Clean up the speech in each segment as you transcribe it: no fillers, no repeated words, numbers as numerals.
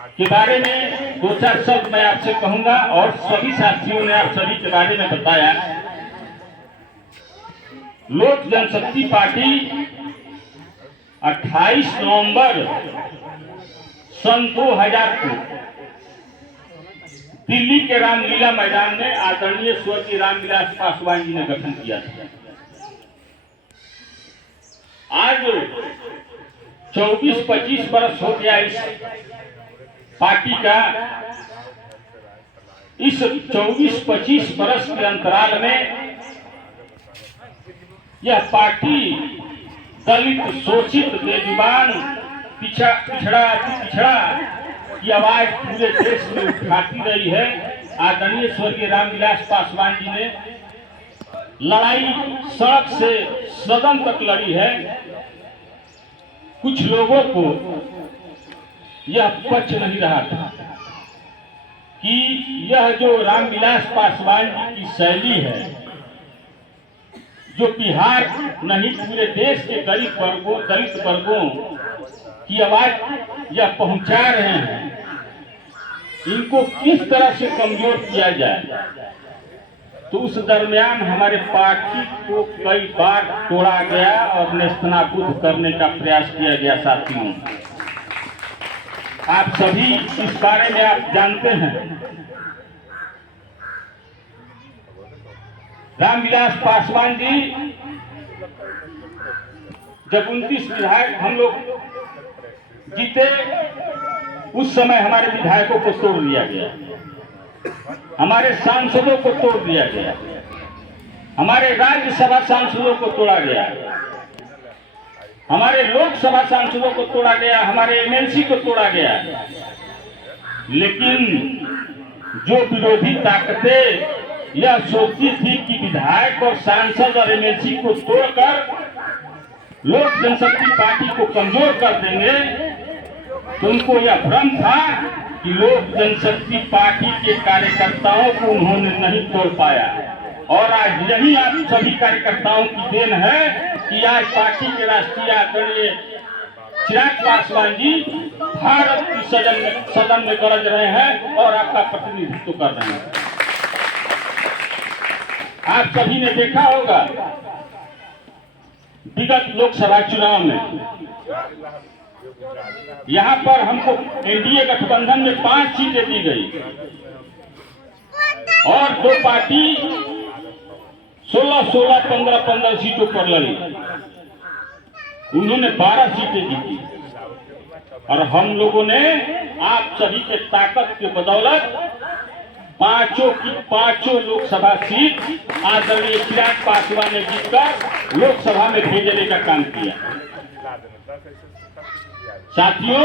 के बारे में दो चार शब्द मैं आपसे कहूंगा और सभी साथियों ने आप सभी के बारे में बताया। लोक जनशक्ति पार्टी 28 नवंबर सन 2000 को दिल्ली के रामलीला मैदान में आदरणीय स्वर्गीय रामविलास पासवान जी ने गठन किया था। आज 24-25 वर्ष हो गया इस पार्टी का। इस 24-25 वर्ष के अंतराल में यह पार्टी दलित, शोषित, बेजुबान, पिछड़ा की आवाज पूरे देश में उठाती रही है। आदरणीय स्वर्गीय रामविलास पासवान जी ने लड़ाई सड़क से सदन तक लड़ी है। कुछ लोगों को यह पच नहीं रहा था कि यह जो रामविलास पासवान जी की शैली है, जो बिहार नहीं पूरे देश के दलित वर्गों की आवाज यह पहुंचा रहे हैं, इनको किस तरह से कमजोर किया जाए। तो उस दरमियान हमारे पार्टी को कई बार तोड़ा गया और नेस्तनाबूद करने का प्रयास किया गया। साथियों, आप सभी इस बारे में आप जानते हैं। रामविलास पासवान जी जब 29 विधायक हम लोग जीते, उस समय हमारे विधायकों को तोड़ दिया गया, हमारे सांसदों को तोड़ दिया गया, हमारे राज्यसभा सांसदों को तोड़ा गया, हमारे लोकसभा सांसदों को तोड़ा गया, हमारे एमएलसी को तोड़ा गया। लेकिन जो विरोधी ताकतें यह सोचती थी कि विधायक और सांसद और एमएलसी को तोड़कर लोक जनशक्ति पार्टी को कमजोर कर देंगे, तो उनको यह भ्रम था कि लोक जनशक्ति पार्टी के कार्यकर्ताओं को उन्होंने नहीं तोड़ पाया। और आज यही आप सभी कार्यकर्ताओं की देन है कि आज पार्टी के राष्ट्रीय आदरणीय चिराग पासवान जी भारत की सदन में गरज रहे हैं और आपका प्रतिनिधित्व कर रहे हैं। आप सभी ने देखा होगा विगत लोकसभा चुनाव में यहाँ पर हमको एनडीए गठबंधन में 5 सीटें दी गई और दो पार्टी 16-16, 15-15 सीटों पर लड़ी। उन्होंने 12 सीटें जीती और हम लोगों ने आप सभी के ताकत के बदौलत पांचों की पांचों लोकसभा सीट आदरणीय चिराग पासवान ने जीतकर लोकसभा में भेजने का काम किया। साथियों,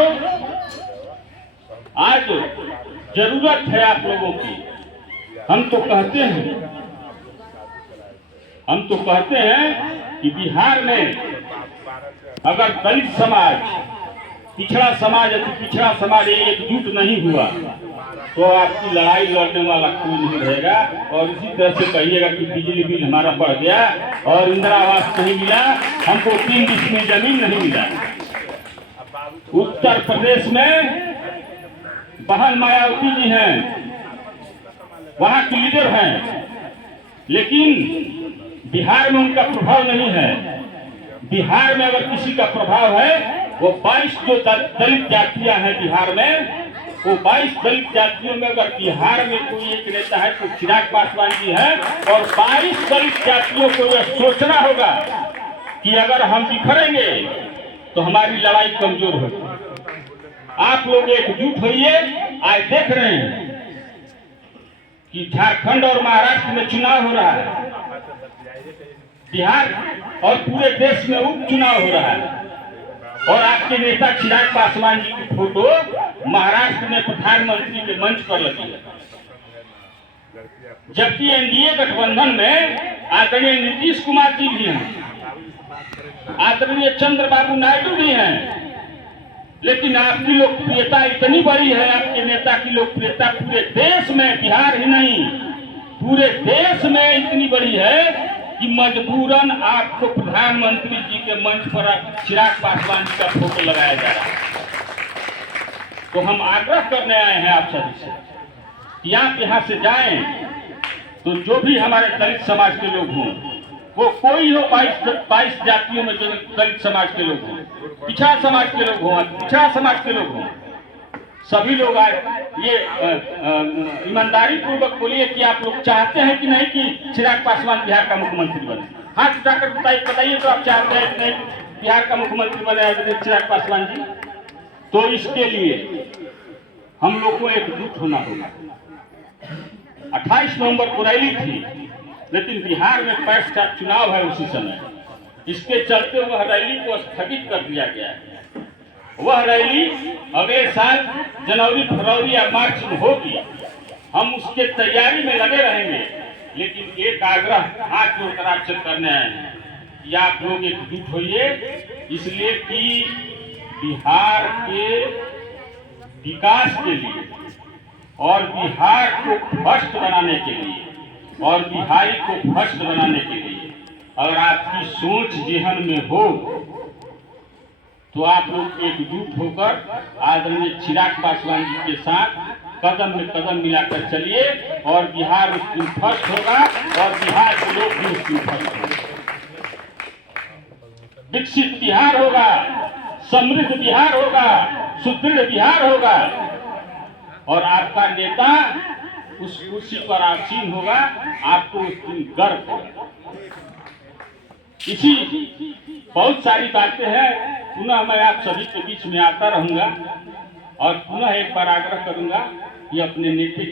आज जरूरत है आप लोगों की। हम तो कहते हैं कि बिहार में अगर दलित समाज, पिछड़ा समाज एकजुट नहीं हुआ तो आपकी लड़ाई लड़ने वाला कोई नहीं रहेगा। और इसी तरह से कहिएगा कि बिजली बिल हमारा बढ़ गया और इंदिरा आवास नहीं मिला, हमको 3 डिसमिल जमीन नहीं मिला। उत्तर प्रदेश में बहन मायावती जी हैं, वहां की लीडर हैं, लेकिन बिहार में उनका प्रभाव नहीं है। बिहार में अगर किसी का प्रभाव है, वो 22 जो दलित जातियां हैं बिहार में, वो 22 दलित जातियों में अगर बिहार में कोई एक नेता है तो चिराग पासवान जी हैं। और 22 दलित जातियों को यह सोचना होगा कि अगर हम बिखरेंगे तो हमारी लड़ाई कमजोर होगी। आप लोग एकजुट होइए। आज देख रहे हैं कि झारखंड और महाराष्ट्र में चुनाव हो रहा है, बिहार और पूरे देश में उपचुनाव हो रहा है और आपके नेता चिराग पासवान जी की फोटो महाराष्ट्र में प्रधानमंत्री के मंच पर लगी है, जबकि एनडीए गठबंधन में आदरणीय नीतीश कुमार जी भी हैं, आदरणीय चंद्रबाबू नायडू भी हैं। लेकिन आपकी लोकप्रियता इतनी बड़ी है, आपके नेता की लोकप्रियता पूरे देश में, बिहार ही नहीं पूरे देश में इतनी बड़ी है कि मजबूरन आपको प्रधानमंत्री जी के मंच पर चिराग पासवान जी का फोटो लगाया जा रहा है। तो हम आग्रह करने आए हैं आप सभी से कि आप यहाँ से जाएं तो जो भी हमारे दलित समाज के लोग हों, वो कोई हो 22 जातियों में जो दलित समाज के लोग हों, पिछड़ा समाज के लोग हों, पिछड़ा समाज के लोग हों, सभी लोग आए। ये ईमानदारी पूर्वक बोलिए कि आप लोग चाहते हैं कि नहीं कि चिराग पासवान बिहार का मुख्यमंत्री बने? हाथ उठाकर बताइए तो आप चाहते हैं कि नहीं बिहार का मुख्यमंत्री बने चिराग पासवान जी? तो इसके लिए हम लोग को एकजुट होना होगा। 28 नवंबर को रैली थी, लेकिन बिहार में 65 का चुनाव है उसी समय, इसके चलते वह रैली को स्थगित कर दिया गया है। वह रैली अगले साल जनवरी, फरवरी या मार्च में होगी। हम उसके तैयारी में लगे रहेंगे, लेकिन एक आग्रह हाथ जोड़कर आपसे करने आए हैं कि आप लोग एकजुट होइए, इसलिए कि बिहार के विकास के लिए और बिहार को भ्रष्ट बनाने के लिए और बिहारी को भ्रष्ट बनाने के लिए अगर आपकी सोच जेहन में हो तो आप लोग एकजुट होकर आदरणीय चिराग पासवान जी के साथ कदम में कदम मिलाकर चलिए और बिहार उस दिन फर्स्ट होगा और बिहार के लोग भी उस दिन फर्स्ट होंगे। विकसित बिहार होगा, समृद्ध बिहार होगा, सुदृढ़ बिहार होगा और आपका नेता उस कुर्सी पर आसीन होगा, आपको उस दिन गर्व होगा। इसी बहुत सारी बातें हैं, पुनः मैं आप सभी के बीच में आता रहूंगा और पुनः एक बार आग्रह करूंगा कि अपने नेता